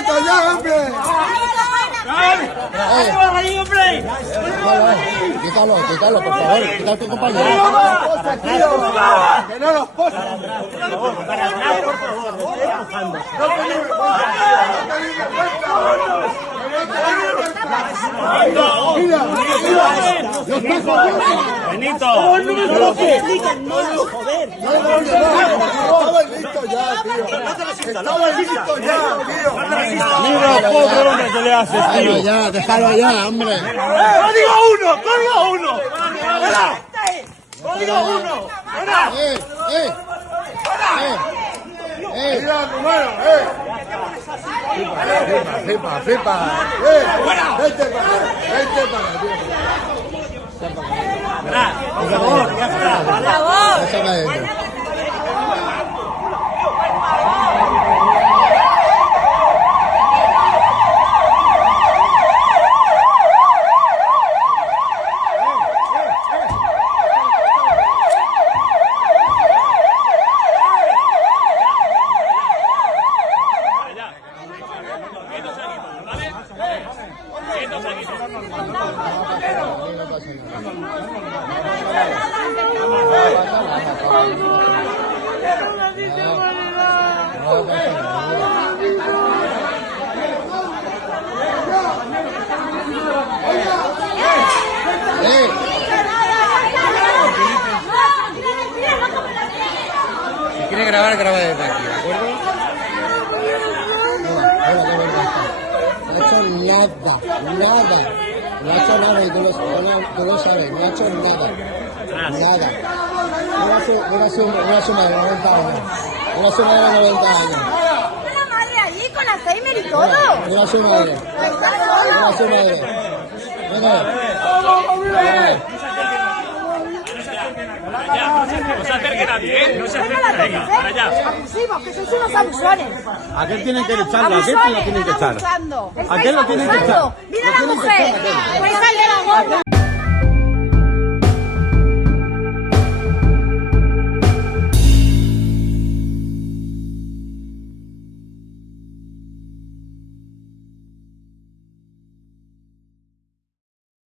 ¡Quieto ya, hombre! Quítalo, por favor, quita a tu compañero. ¡Que no los posa! ¡Mira! Benito. ¡Estaba listo ya, tío! ¡Estaba listo ya, tío! Mira, pobre hombre, ¿qué le haces, tío? Déjalo ya, hombre. ¡Código 1! ¡Código 1! ¡Fuera! ¡Código 1! ¡Fuera! ¡Mira, Romero! ¡Flipa! ¡Vete para acá, tío! Por favor, ya está. Déjame eso. Si quiere grabar, graba desde aquí, ¿de acuerdo? No ha hecho nada. No ha hecho nada y tú lo sabes, no ha hecho nada. Nada. Una suma de 90 años. Una suma de 90 años. Una madre allí con Alzheimer y todo. Una su madre. Venga. No se acerque nadie, ¿eh? No se acerque. Venga, para allá. Abusivos, que sois unos abusones. ¿A qué tienen que echarlo? ¿A qué lo tienen que echar? Abusando. ¿A qué lo tienen que echar? Mira la mujer. Vais a de la gorda.